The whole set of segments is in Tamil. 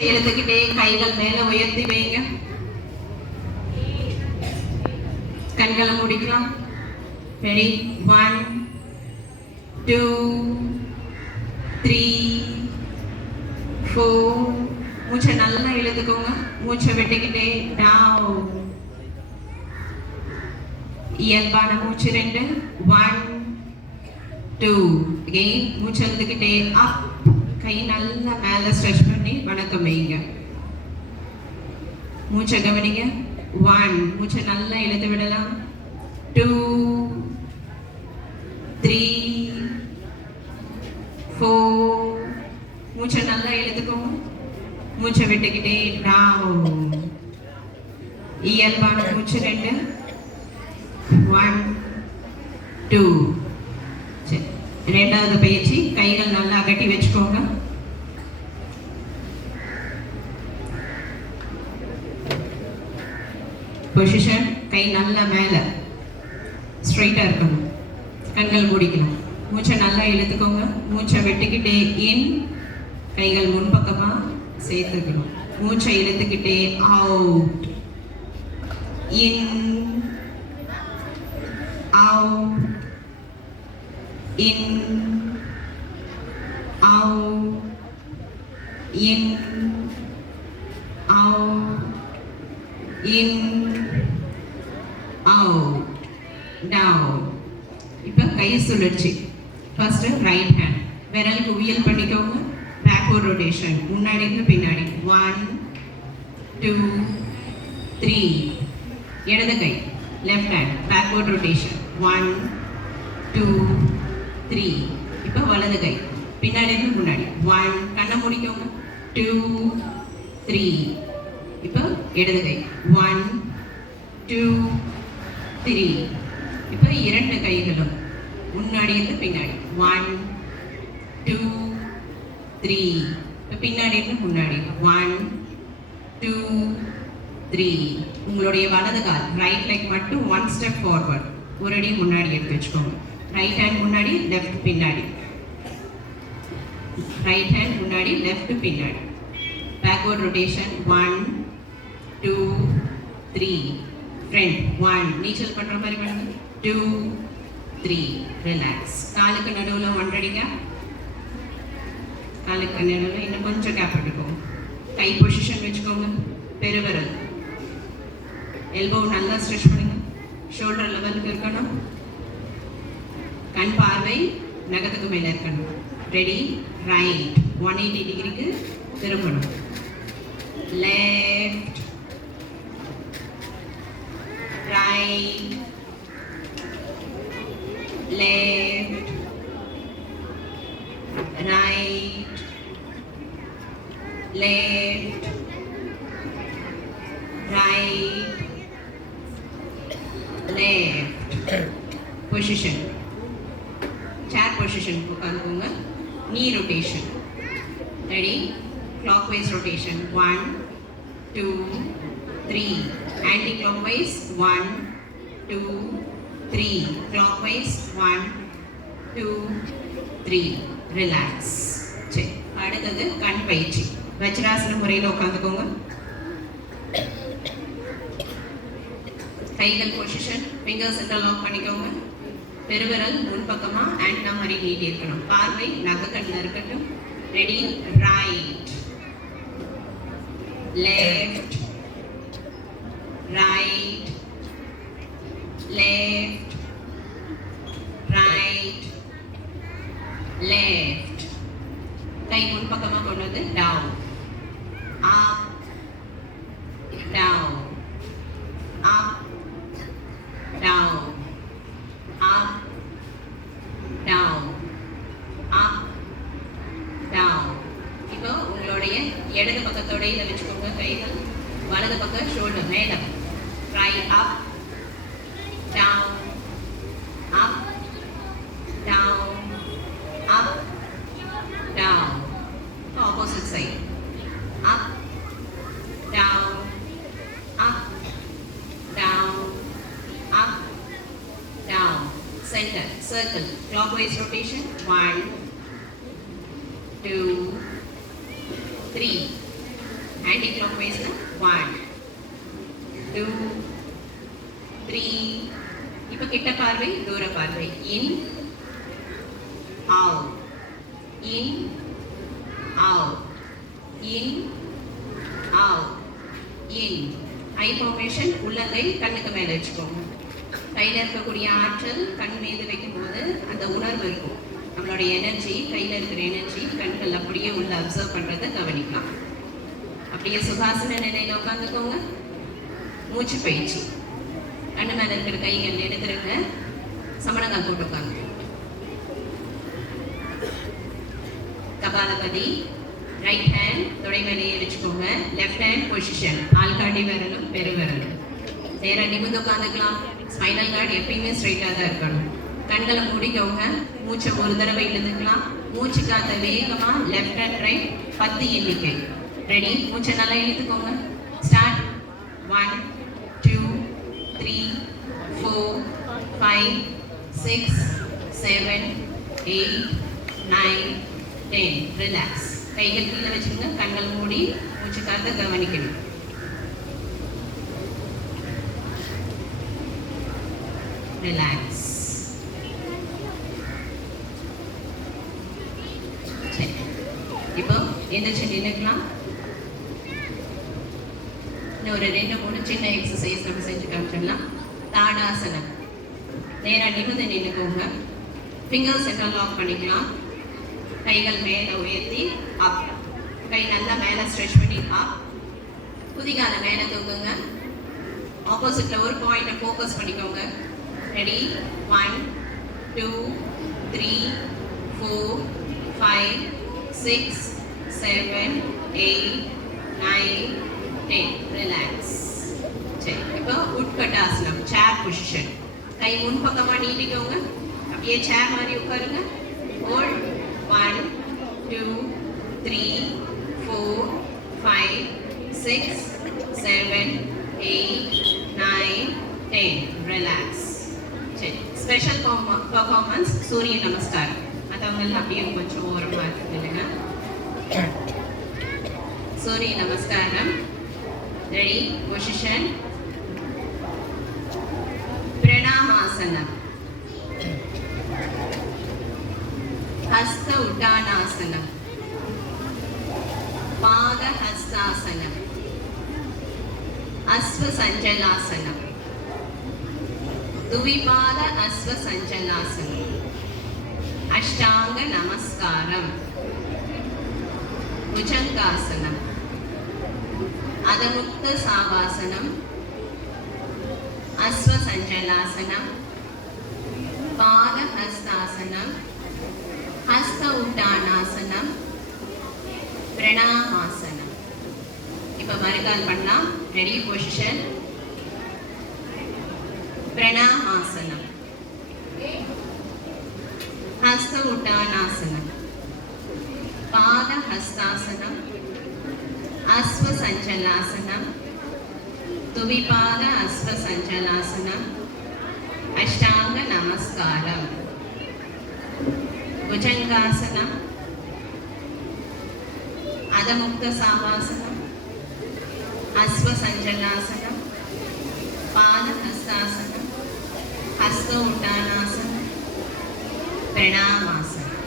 எழுத்துக்கிட்டே கைகள் மேல உயர்த்தி வைங்க. கண்களை முடிக்கலாம். ரெடி? 1 2 3 4. மூச்சை நல்லா இழுத்துக்கோங்க. மூச்சை விட்டுக்கிட்டே டவுன். இயல்பான மூச்சு 2. 1 2. அகைன் மூச்சை இழுத்துக்கிட்டே அப். கை நல்லா மேலே ஸ்ட்ரெச் பண்ணி வணக்கம் வைங்க. மூச்சை கவனிங்க. 1. மூச்சை நல்லா இழுத்து விடலாம். 2 3 4. மூச்சை நல்லா இழுத்துக்கோங்க. மூச்சை விட்டுக்கிட்டே டவுன். இயல்பான மூச்சு 2. 1 2. சரி, இரண்டாவது பயிற்சி. கைகள் நல்லா அகட்டி வச்சுக்கோங்க. பொசிஷன். கை நல்லா மேலே ஸ்ட்ரைட்டாக இருக்கணும். கண்கள் மூடிக்கலாம். மூச்சை நல்லா இழுத்துக்கோங்க. மூச்சை விட்டுக்கிட்டே இன். கைகள் முன்பக்கமாக சேர்த்துக்கணும். மூச்சை இழுத்துக்கிட்டே out. In out in out in out in out down. இப்போ கை சுழற்சி. ஃபர்ஸ்ட் ரைட் ஹேண்ட் விரல் குவியல் பண்ணிக்கோங்க. Backward rotation. முன்னாடி இருந்து பின்னாடி. 1 2 3. இடது கை லெஃப்ட் ஹேண்ட் பேக்வர்ட் ரொட்டேஷன். 1 2 3. இப்போ வலது கை பின்னாடி இருந்து முன்னாடி. 1. கண்ணை முடிக்கோங்க. 2 3. இப்போ இடது கை 1 2 3. இப்போ இரண்டு கைகளும் முன்னாடி இருந்து பின்னாடி. 1 2 3. இப்போ பின்னாடி இருந்து முன்னாடி. 1 2 3. உங்களுடைய வலது கால் ரைட் லெக் மட்டும் 1 ஸ்டெப் ஃபார்வர்ட். ஒரு அடி முன்னாடி எடுத்து வச்சுக்கோங்க. ரைட் ஹேண்ட் முன்னாடி, லெஃப்ட் பின்னாடி. ரைட் ஹேண்ட் முன்னாடி, லெஃப்ட் பின்னாடி. Backward rotation. 1 2 3. ஃப்ரண்ட். 1. நீச்சல் பண்ணுற மாதிரி பண்ணுங்க. 2 3. ரிலாக்ஸ். காலுக்கு நடுவில் 1 அடிங்க. காலுக்கு நடுவில் இன்னும் கொஞ்சம் கேப் எடுக்கோங்க. கை பொசிஷன் வச்சுக்கோங்க. பெருவிரல் எல்போ நல்லா ஸ்ட்ரெச் பண்ணுங்க. ஷோல்டர் லெவலுக்கு இருக்கணும். கண் பார்வை நகத்துக்கு மேலே இருக்கணும். ரெடி? ரைட் 180 டிகிரிக்கு திரும்பணும். Left right left right left right left. Position. Chair position உட்காந்துக்கோங்க. Knee rotation. Ready? clockwise rotation. 1 2 3. anti clockwise. 1 2 3. clockwise. 1 2 3. Relax. சரி, அடுத்தது கண் பயிற்சி. வஜ்ராசன முறையில் உட்காந்துக்கோங்க. கைகள் பொசிஷன். ஃபிங்கர்ஸ் இன்டர்லாக் பண்ணிக்கோங்க. பெருவிரல் முன்பக்கமா ஆண்டனா மாதிரி நீட்டி இருக்கணும். பார்வை நகக்கண்ணில் இருக்கட்டும். Ready? Right left right left right left. கை முன்பக்கமாக கொண்டு வந்து down up down up down up down up down. இப்போ உங்களுடைய இடது பக்கத்தோட இதை வச்சுக்கோங்க. கைகள் வலது பக்கம் ஷோல்டர் மேலே. Right up down up down up down. Opposite side. Up down up down up down. Center. Circle. Clockwise rotation. 1 2 3. ஆன்டி கிளாக் வைஸ்ல 1 2 3. இப்போ கிட்ட பார்வை, தூர பார்வை. In out, in out, in out, in. Eye formation, உள்ளங்கை கண்ணுக்கு மேலே வச்சுக்கோங்க. கையில் இருக்கக்கூடிய ஆற்றல் கண் மீது வைக்கும்போது அந்த உணர்வு இருக்கும். நம்மளுடைய எனர்ஜி, கையில் இருக்கிற எனர்ஜி கண்கள் அப்படியே உள்ள அப்சர்வ் பண்ணுறதை கவனிக்கலாம். அப்படியே சுகாசன நிலையில் உட்காந்துக்கோங்க. மூச்சு பயிற்சி. கண்ணு மேலே இருக்கிற கைகள் எடுத்துருங்க. சமணங்கால் போட்டு உட்காந்து. கபாலபதி. ரைட் ஹேண்ட் தொடை மேலேயே வச்சுக்கோங்க. லெஃப்ட் ஹேண்ட் பொசிஷன், ஆள்காட்டி விரலும் பெருவிரலும். நேராக நிமிர்ந்து உட்காந்துக்கலாம். ஸ்பைனல் கார்டு எப்பயுமே ஸ்ட்ரைட்டாக தான் இருக்கணும். கண்களை மூடிக்கோங்க. மூச்சை ஒரு தடவை இழுத்துக்கலாம். மூச்சு காத்த வேகமாக லெஃப்ட் அண்ட் ரைட் 10 எண்ணிக்கை. ரெடி? மூச்சை நல்லா இழுத்துக்கோங்க. ஸ்டார்ட். 1 2 3 4 5 6 7 8 9 10. ரிலாக்ஸ். கைகள் கீழே வச்சுருங்க. கண்கள் மூடி மூச்சு காத்த கவனிக்கணும். ரிலாக்ஸ். சரி, இப்போ எந்திரிச்சு நின்றுக்கலாம். இன்னொரு 2-3 சின்ன எக்ஸசைஸ் நம்ம செஞ்சு காமிச்சிடலாம். தாடாசனம். நேராக நிமிர்ந்து நின்றுக்கோங்க. ஃபிங்கர்ஸ் எல்லாம் லாக் பண்ணிக்கலாம். கைகள் மேலே உயர்த்தி அப். கை நல்லா மேலே ஸ்ட்ரெச் பண்ணி அப். குதிகால மேலே தூக்குங்க. ஆப்போசிட்டில் ஒரு பாயிண்ட்டை ஃபோக்கஸ் பண்ணிக்கோங்க. ரெடி? 1 2 3 4 5 6 7 8 9 10. ரிலாக்ஸ். சரி, இப்போ உட்கட்டாசனம், சேர் பொசிஷன். கை முன் பக்கமாக நீட்டிக்கோங்க. அப்படியே சேர் மாதிரி உட்காருங்க. ஹோல்ட். 1 2 3 4 5 6 7 8 9 10. ரிலாக்ஸ். சரி, ஸ்பெஷல் பர்ஃபார்மன்ஸ் சூரிய நமஸ்காரம். மற்றவங்கெல்லாம் அப்படியே கொஞ்சம் ஓரமாக இருக்குதுங்க. சூரிய நமஸ்காரம். ரெடி? பொசிஷன். பிரணாமாசனம். ஹஸ்த உட்டானாசனம். பாத ஹஸ்தாசனம். அஸ்வ சஞ்சலாசனம். துவிபாத அஸ்வ சஞ்சலாசனம். அஷ்டாங்க நமஸ்காரம். புஜங்காசனம். அதமுக்த சாவாசனம். அஸ்வ சஞ்சலாசனம். பாத ஹஸ்தாசனம். ஹஸ்த உட்டானாசனம். பிரணாமாசனம். இப்போ மறுகால் பண்ணலாம். ரெடி? பொசிஷன். பிரணாமாசனம். ஹஸ்த உட்டானாசனம். பாத ஹஸ்தாசனம். அஸ்வ சஞ்சலாசனம். துவிபாத அஸ்வ சஞ்சலாசனம். அஷ்டாங்க நமஸ்காரம். புஜங்காசனம். அதமுக்த சாவாசனம். அஸ்வ சஞ்சலாசனம். பாத ஹஸ்தாசனம். ஹஸ்த உட்டானாசனம். பிரணாமாசனம்.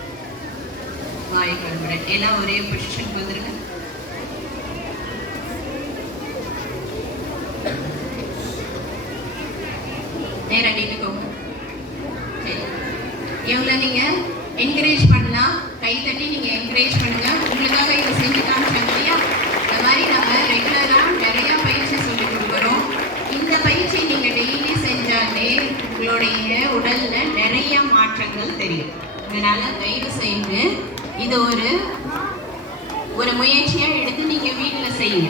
வாய்கள் எல்லாம் ஒரே பொசிஷன் வந்துருங்க. நேரா நீட்டுக்கோங்க. சரி, இவங்களை நீங்க என்கரேஜ் பண்ணலாம். கை தட்டி நீங்க என்கரேஜ் பண்ணுங்க. உங்களுக்காக இதை செஞ்சு காமிச்சாங்க இல்லையா? இந்த மாதிரி நம்ம ரெகுலரா நிறைய பயிற்சி சொல்லி கொடுக்குறோம். இந்த பயிற்சி நீங்க டெய்லி செஞ்சாலே உங்களுடைய உடல்ல நிறைய மாற்றங்கள் தெரியும். அதனால தயவு செய்து இது ஒரு முயற்சியா எடுத்து நீங்க வீட்டில் செய்யுங்க.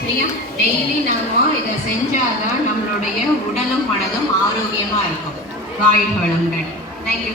சரியா? டெய்லி நம்ம இதை செஞ்சாதான் நம்மளுடைய உடலும் மனதும் ஆரோக்கியமா இருக்கும். வாழ்க வளமுடன். தேங்க்யூ.